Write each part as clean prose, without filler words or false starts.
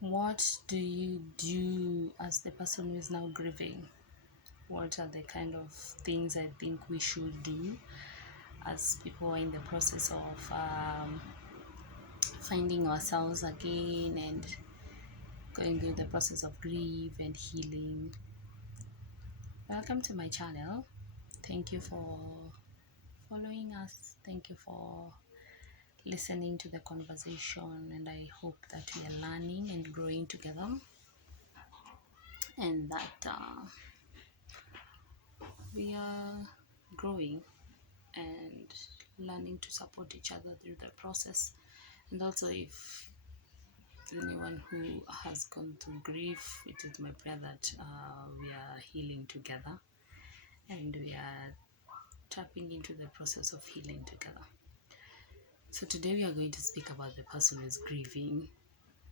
What do you do as the person who is now grieving? What are the kind of things I think we should do as people are in the process of finding ourselves again and going through the process of grief and healing? Welcome to my channel. Thank you for following us. Thank you for listening to the conversation, and I hope that we are learning and growing together, and that we are growing and learning to support each other through the process. And also, if anyone who has gone through grief, it is my prayer that we are healing together and we are tapping into the process of healing together. So today we are going to speak about the person who is grieving.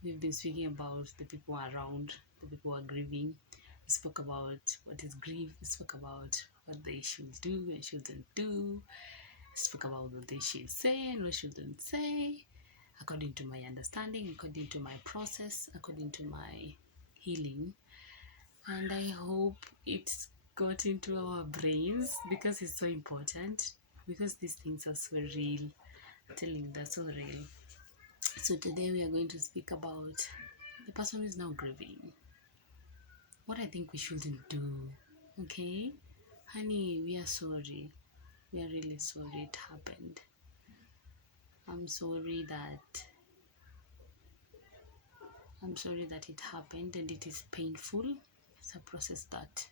We've been speaking about the people around, the people who are grieving. We spoke about what is grief. We spoke about what they should do and shouldn't do. We spoke about what they should say and what shouldn't say, according to my understanding, according to my process, according to my healing. And I hope it's got into our brains because it's so important, because these things are so real. I'm telling you, they're so real. So today we are going to speak about the person who is now grieving. What I think we shouldn't do. Okay? Honey, we are sorry. We are really sorry it happened. I'm sorry that it happened and it is painful. It's a process that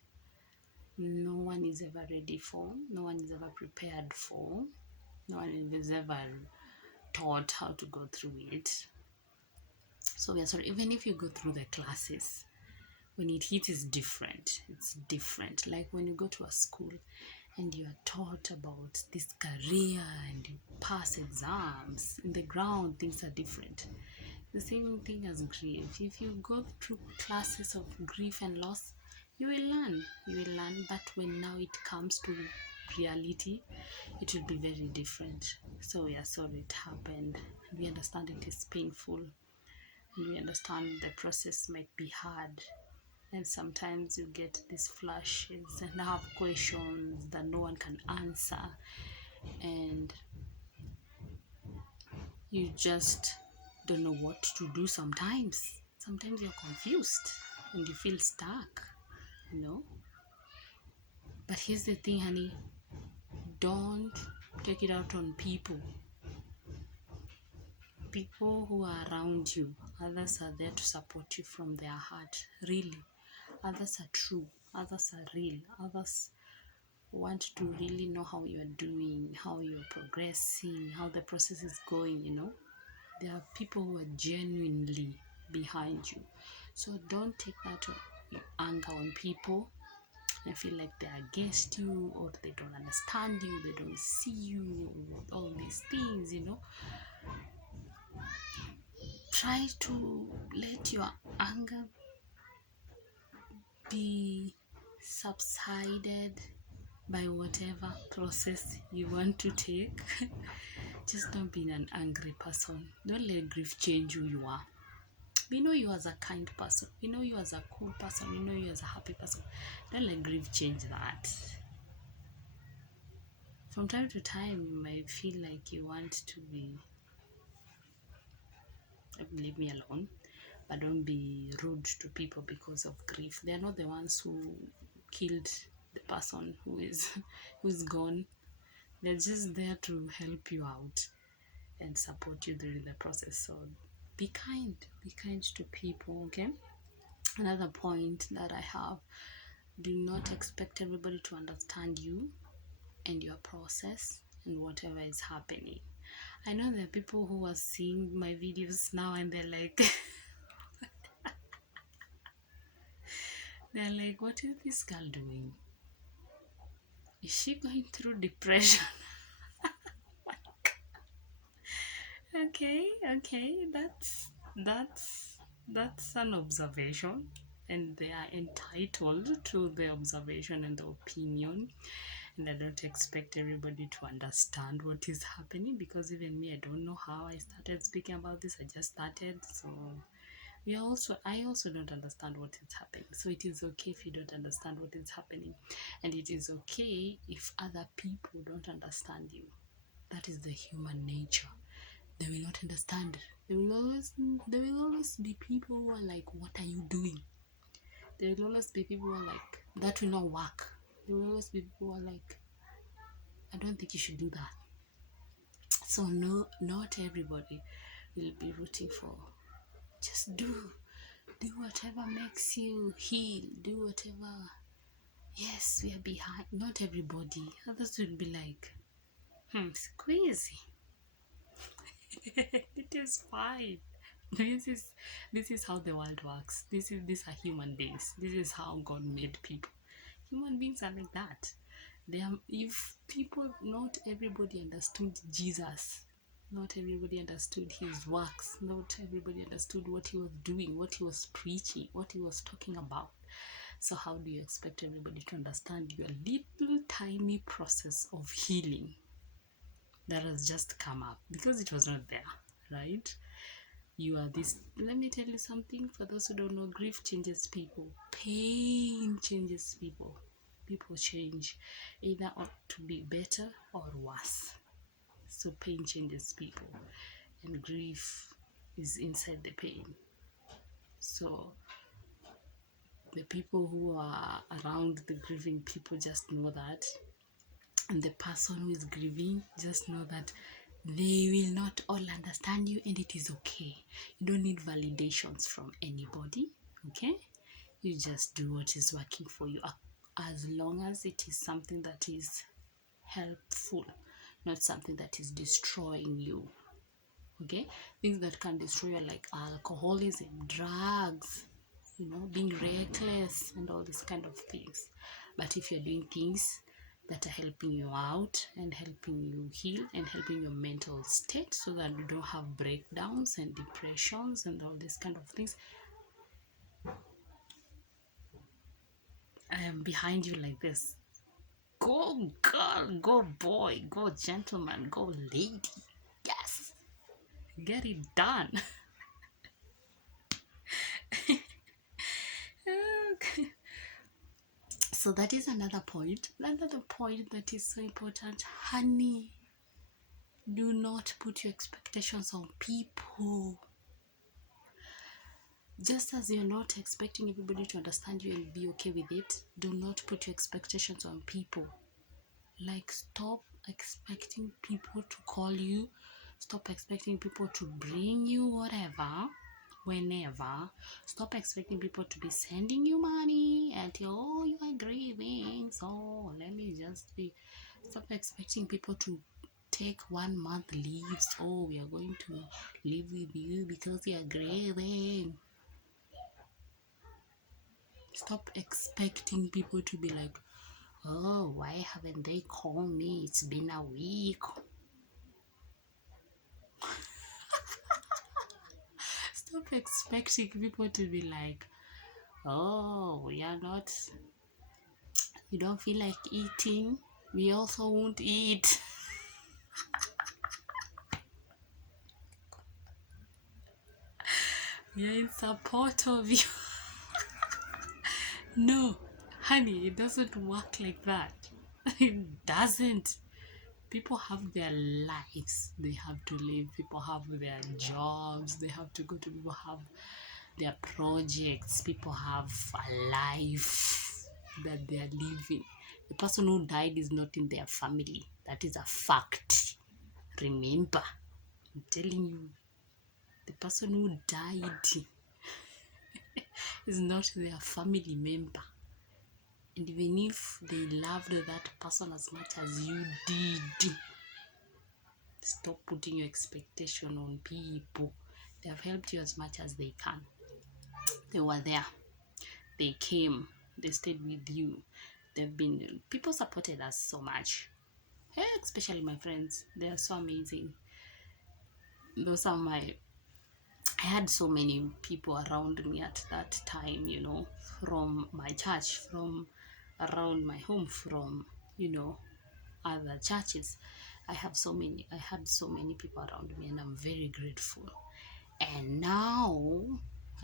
no one is ever ready for, no one is ever prepared for, no one is ever taught how to go through it. So we are sorry. Even if you go through the classes, when it hits, it's different. It's different. Like when you go to a school and you are taught about this career and you pass exams, in the ground things are different. The same thing as grief. If you go through classes of grief and loss, you will learn. You will learn, but when now it comes to reality, it will be very different. So we are sorry it happened. We understand it is painful. And we understand the process might be hard. And sometimes you get these flashes and have questions that no one can answer. And you just don't know what to do sometimes. Sometimes you're confused and you feel stuck, you know. But here's the thing, honey. Don't take it out on people. People who are around you, others are there to support you from their heart, really. Others are true, others are real, others want to really know how you're doing, how you're progressing, how the process is going, you know. There are people who are genuinely behind you. So don't take that anger on people. I feel like they're against you, or they don't understand you, they don't see you, all these things, you know. Try to let your anger be subsided by whatever process you want to take. Just don't be an angry person. Don't let grief change who you are. We know you as a kind person. We know you as a cool person. We know you as a happy person. Don't let grief change that. From time to time, you might feel like you want to be, leave me alone, but don't be rude to people because of grief. They're not the ones who killed the person who's gone. They're just there to help you out and support you during the process. So be kind to people, okay? Another point that I have: do not expect everybody to understand you and your process and whatever is happening. I know there are people who are seeing my videos now and they're like what is this girl doing? Is she going through depression? Okay, that's an observation, and they are entitled to the observation and the opinion. And I don't expect everybody to understand what is happening, because even me, I don't know how I started speaking about this. I just started, so I also don't understand what is happening. So it is okay if you don't understand what is happening. And it is okay if other people don't understand you. That is the human nature. They will not understand. There will always be people who are like, what are you doing? There will always be people who are like, that will not work. There will always be people who are like, I don't think you should do that. So no, not everybody will be rooting for. Just do whatever makes you heal. Do whatever. Yes, we are behind. Not everybody. Others will be like, it's crazy. It is fine. This is how the world works. These are human beings. This is how God made people. Human beings are like that. If people, not everybody understood Jesus. Not everybody understood his works. Not everybody understood what he was doing, what he was preaching, what he was talking about. So how do you expect everybody to understand your little tiny process of healing that has just come up? Because it was not there, right? You are this. Let me tell you something. For those who don't know, grief changes people. Pain changes people. People change either to be better or worse. So pain changes people, and grief is inside the pain. So the people who are around the grieving people just know that, and the person who is grieving just know that they will not all understand you, and it is okay. You don't need validations from anybody. Okay, you just do what is working for you, as long as it is something that is helpful, not something that is destroying you. Okay, things that can destroy you, like alcoholism, drugs, being reckless, and all these kind of things. But if you're doing things that are helping you out and helping you heal and helping your mental state so that you don't have breakdowns and depressions and all these kind of things, I am behind you like this. Go girl, go boy, go gentleman, go lady. Yes, get it done. Okay. So that is another point that is so important. Honey, do not put your expectations on people. Just as you're not expecting everybody to understand you and be okay with it, do not put your expectations on people. Like, stop expecting people to call you. Stop expecting people to bring you whatever, whenever. Stop expecting people to be sending you money and you are grieving, so let me just be. Stop expecting people to take 1 month leaves. We are going to live with you because you are grieving. Stop expecting people to be like, why haven't they called me? It's been a week. Stop expecting people to be like, you don't feel like eating? We also won't eat. We are in support of you. No, honey, it doesn't work like that. It doesn't. People have their lives they have to live. People have their jobs they have to go to. People have their projects. People have a life that they are living. The person who died is not in their family. That is a fact. Remember, I'm telling you, the person who died is not their family member. And even if they loved that person as much as you did, stop putting your expectation on people. They have helped you as much as they can. They were there. They came. They stayed with you. People supported us so much. Especially my friends. They are so amazing. I had so many people around me at that time, from my church, from around my home, from, other churches. I had so many people around me, and I'm very grateful. And now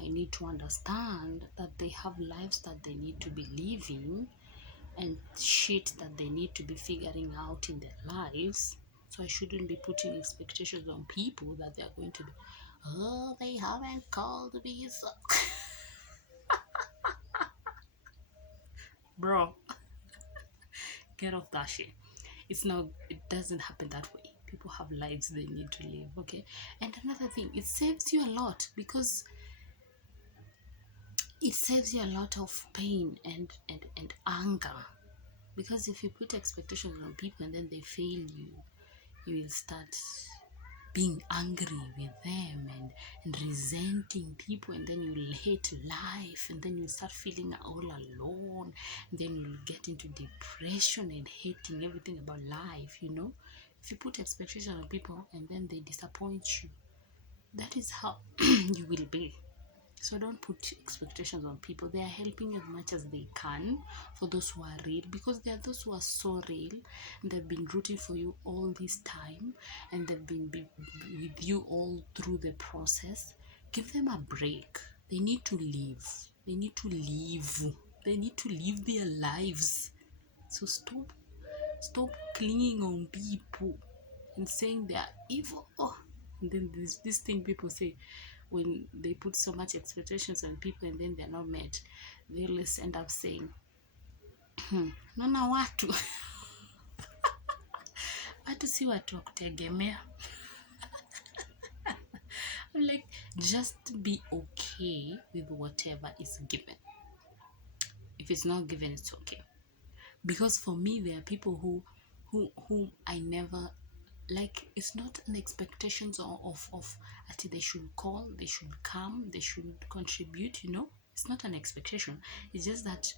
I need to understand that they have lives that they need to be living and shit that they need to be figuring out in their lives. So I shouldn't be putting expectations on people that they are going to be, oh, they haven't called me. So bro, get off that shit. It's not, it doesn't happen that way. People have lives they need to live, okay? And another thing, it saves you a lot, because it saves you a lot of pain and anger. Because if you put expectations on people and then they fail you, you will start being angry with them and resenting people, and then you'll hate life, and then you start feeling all alone, and then you'll get into depression and hating everything about life, you know. If you put expectations on people and then they disappoint you, that is how you will be. So don't put expectations on people. They are helping as much as they can for those who are real, because there are those who are so real and they've been rooting for you all this time, and they've been with you all through the process. Give them a break. They need to live. They need to live. They need to live their lives. So stop clinging on people and saying they are evil. Oh, and then there's this thing people say, when they put so much expectations on people and then they're not met, they always end up saying, naona watu watu si watu wa kutegemea. I'm like, just be okay with whatever is given. If it's not given, it's okay. Because for me, there are people who I never, like, it's not an expectation of until they should call, they should come, they should contribute, you know. It's not an expectation. It's just that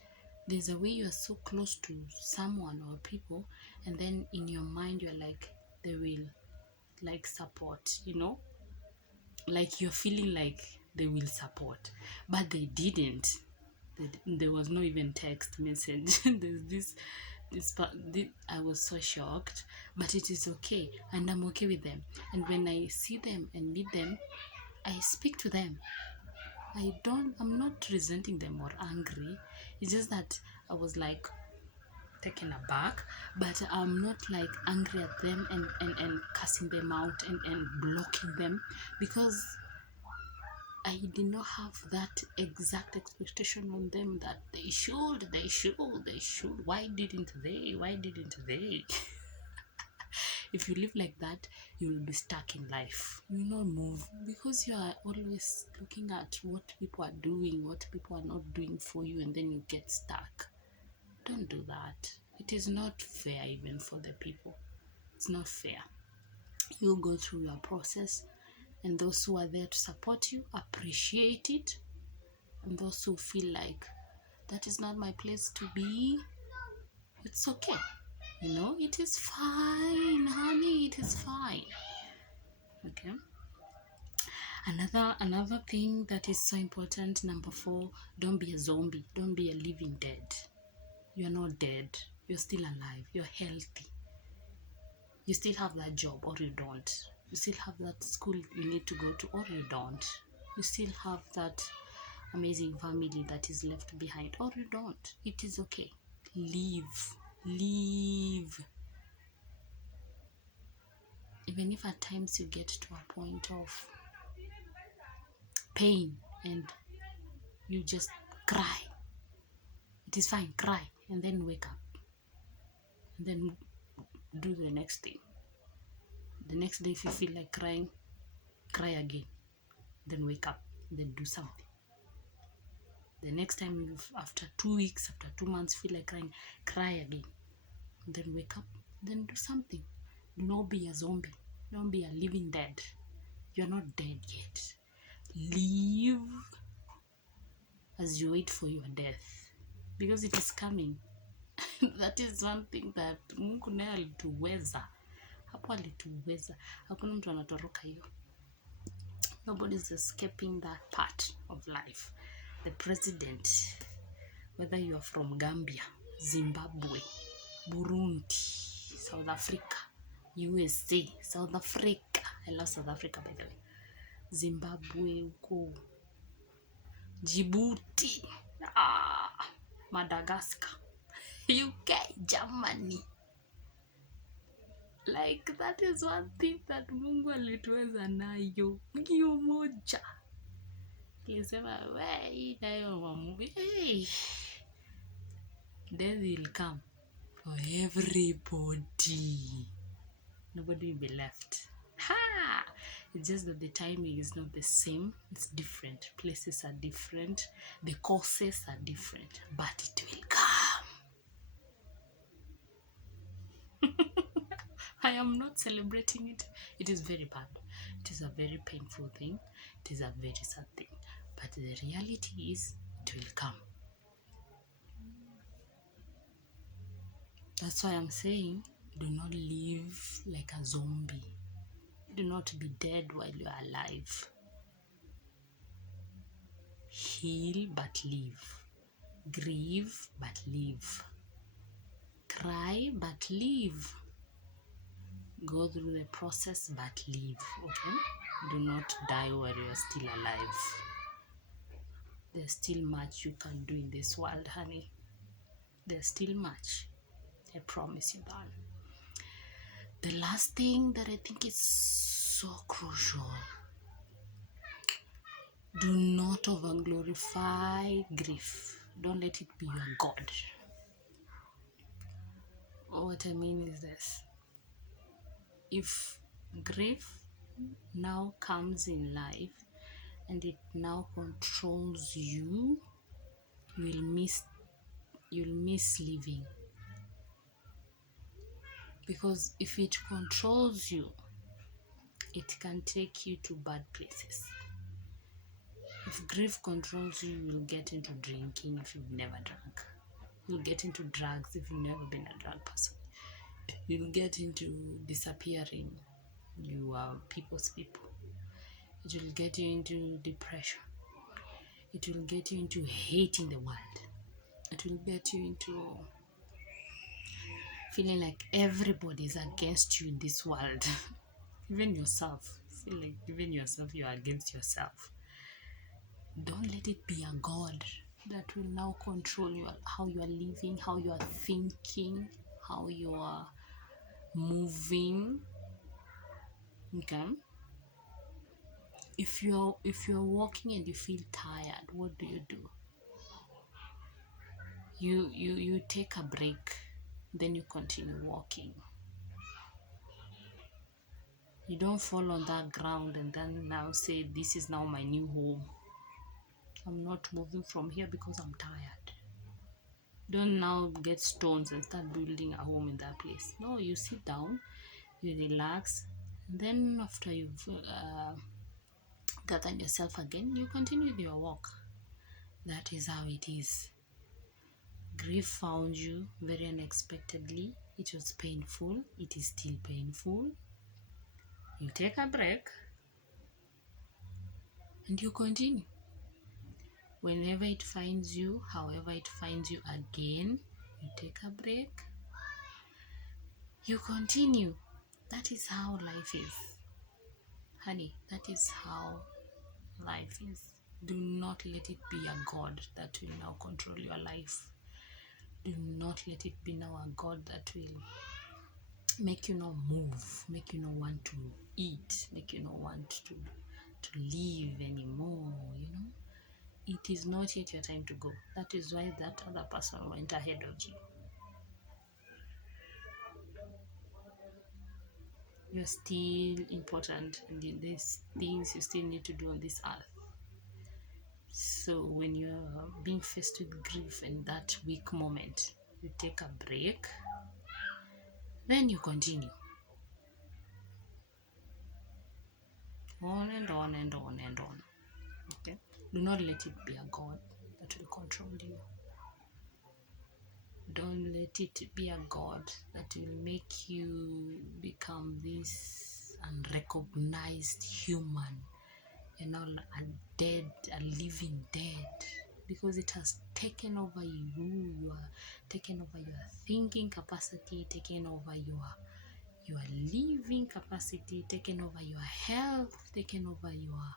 there's a way you are so close to someone or people, and then in your mind you're like, they will like support, you know, like you're feeling like they will support, but they didn't. There was no even text message. There's this part. I was so shocked, but it is okay, and I'm okay with them. And when I see them and meet them, I speak to them. I'm not resenting them or angry. It's just that I was like taken aback, but I'm not like angry at them and cussing them out and blocking them, because I did not have that exact expectation on them that they should. Why didn't they? If you live like that, you will be stuck in life. You will not move, because you are always looking at what people are doing, what people are not doing for you, and then you get stuck. Don't do that. It is not fair even for the people. It's not fair. You go through your process, and those who are there to support you appreciate it, and those who feel like that is not my place to be, it's okay. You know, it is fine, honey, it is fine. Okay. Another thing that is so important, number 4, don't be a zombie. Don't be a living dead. You're not dead. You're still alive. You're healthy. You still have that job, or you don't. You still have that school you need to go to, or you don't. You still have that amazing family that is left behind, or you don't. It is okay. Live. Even if at times you get to a point of pain and you just cry, it is fine. Cry and then wake up, and then do the next thing. The next day, if you feel like crying, cry again, then wake up, then do something. The next time, after 2 weeks, after 2 months, feel like crying, cry again, then wake up, then do something. Do not be a zombie. Don't be a living dead. You're not dead yet. Live as you wait for your death, because it is coming. That is one thing that Mungu naye alituweza. Hapo alituweza. Hakuna mtu anatoroka hiyo. Nobody is escaping that part of life. The president, whether you are from Gambia, Zimbabwe, Burundi, South Africa, USA, South Africa. I love South Africa, by the way. Zimbabwe, uko Djibouti, Madagascar, UK, Germany. Like, that is one thing that Mungu alituweza nayo. Hiyo moja. Alisema, we, hii nayo mamuvi. Hey. Death will come for everybody. Nobody will be left. Ha! It's just that the timing is not the same. It's different. Places are different. The causes are different. But it will come. I am not celebrating it. It is very bad. It is a very painful thing. It is a very sad thing. But the reality is, it will come. That's why I'm saying, do not live like a zombie. Do not be dead while you are alive. Heal but live. Grieve but live. Cry but live. Go through the process but live. Okay? Do not die while you are still alive. There's still much you can do in this world, honey. There's still much. I promise you that. The last thing that I think is so crucial, do not overglorify grief. Don't let it be your God. What I mean is this. If grief now comes in life and it now controls you, you'll miss living. Because if it controls you, it can take you to bad places. If grief controls you, you'll get into drinking if you've never drunk. You'll get into drugs if you've never been a drug person. You'll get into disappearing. You are people's people. It will get you into depression. It will get you into hating the world. It will get you into feeling like everybody is against you in this world. Even yourself. Feel like even yourself, you are against yourself. Don't let it be a God that will now control you, how you are living, how you are thinking, how you are moving. Okay? If you're walking and you feel tired, what do? You take a break, then you continue walking. You don't fall on that ground and then now say, this is now my new home. I'm not moving from here because I'm tired. Don't now get stones and start building a home in that place. No, you sit down, you relax, and then after you've gathered yourself again, you continue your walk. That is how it is. Grief found you very unexpectedly. It was painful. It is still painful. You take a break and you continue. Whenever it finds you, however it finds you again, you take a break. You continue. That is how life is. Honey, that is how life is. Do not let it be a God that will now control your life. Do not let it be now a God that will make you not move, make you not want to eat, make you not want to live anymore, It is not yet your time to go. That is why that other person went ahead of you. You're still important, and there's things you still need to do on this earth. So when you're being faced with grief in that weak moment, you take a break, then you continue. On and on and on and on. Okay? Do not let it be a God that will control you. Don't let it be a God that will make you become this unrecognized human. You're not a living dead. Because it has taken over you. You are taken over your thinking capacity, taken over your living capacity, taken over your health, taken over your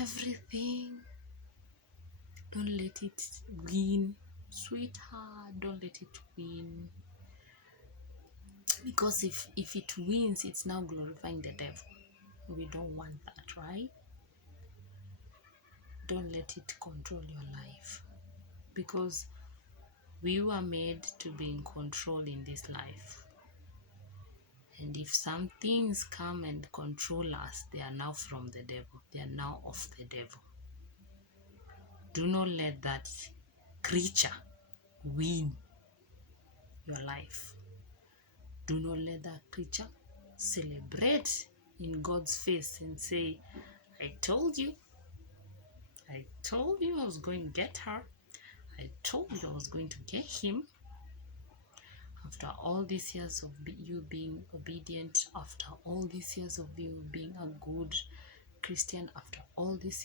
everything. Don't let it win. Sweetheart, don't let it win. Because if it wins, it's now glorifying the devil. We don't want that, right? Don't let it control your life. Because we were made to be in control in this life. And if some things come and control us, they are now from the devil. They are now of the devil. Do not let that creature win your life. Do not let that creature celebrate in God's face and say, I told you I was going to get her. I told you I was going to get him. After all these years of you being obedient, after all these years of you being a good Christian, after all these